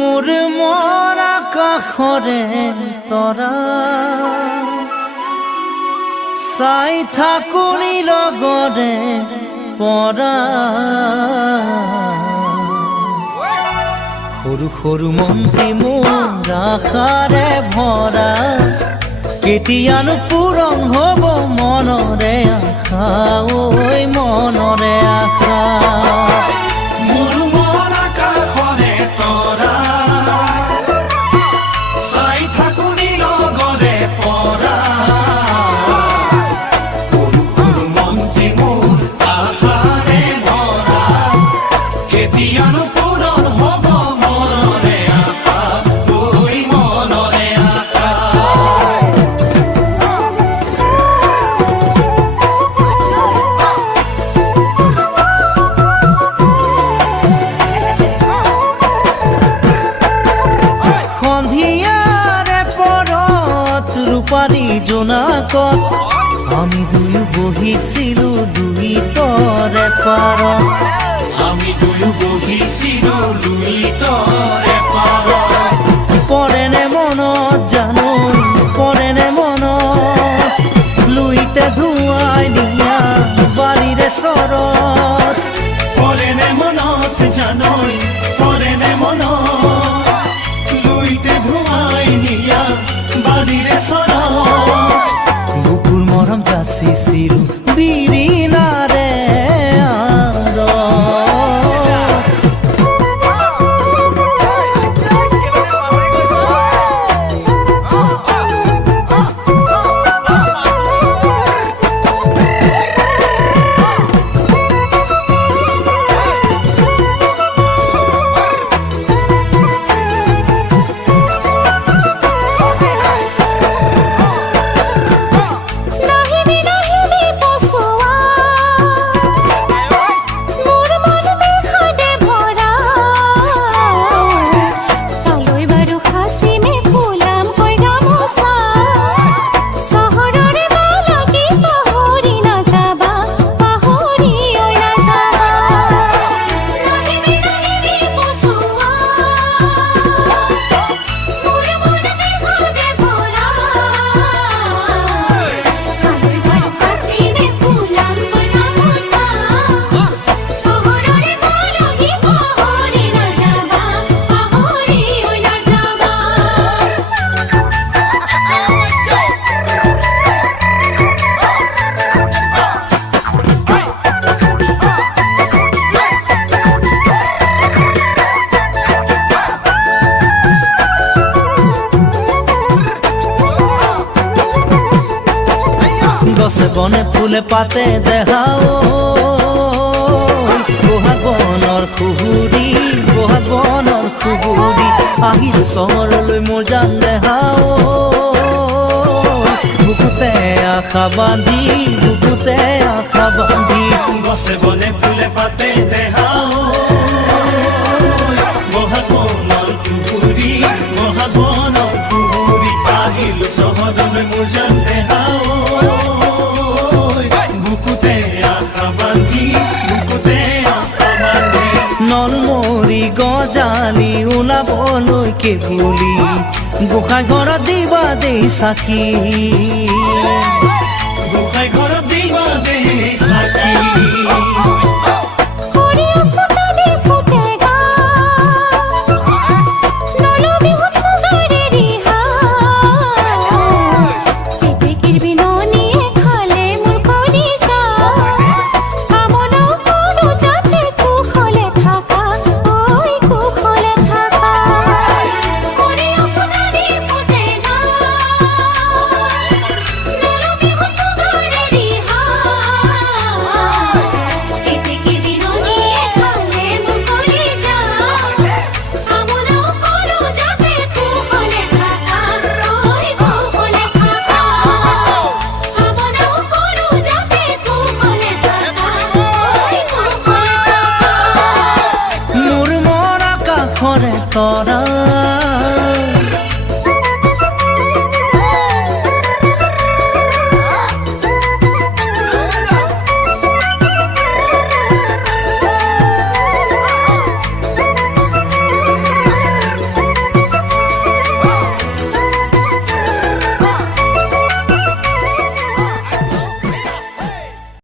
মোৰ মন আকাশৰে তৰা চাই থাকোঁ লগৰে পৰা সৰু সৰু মন্ত্ৰী মোৰ আশাৰে ভৰা কেতিয়ানো পূৰণ হ'ব মনৰে আশা ঐ মনৰে আশা মোৰ মন আকাশৰে তৰা চাই থাকোঁ লগৰে পৰা সৰু সৰু মন্ত্ৰী মোৰ আশাৰে ভৰা কেতিয়ানো পূৰণ হ'ব মনৰে আশা ঐ মনৰে আশা ৰূপালী জোনাকত আমি দুয়ো বহিছিলোঁ দুই তৰে পাৰত আমি দুয়ো বহিছিলোঁ দুই তৰে পাৰত পৰেনে মনত জানো পৰেনে মনত লুইতে ধুৱাই দিয়া বাৰীৰে চৰত পৰেনে মনত জানৈ পৰেনে মনত লুইতে ধুৱাই নিয়া বাৰীৰে চৰত বুকুৰ মৰম যাচিছিলোঁ বিৰিণাৰে গছে বনে ফুলে পাতে দেখাও বহাগ বনৰ খুহুৰি বহাগ বনৰ খুহুৰি আহিল চহৰলৈ মোৰ জান দেখাও বুকুতে আশা বান্ধি বুকুতে আশা বান্ধি গছে বনে ফুলে পাতে দেখাও বহাগ বনৰ খুহুৰি বহাগ বনৰ খুহুৰি আহিল চহৰলৈ মোৰ জান দেখাও নলমৰি গজালি ওলাবলৈকে বুলি গোসাঁই ঘৰত দিবা দেই চাকি গোসাঁই ঘৰত দিবা দেই চাকি তৰা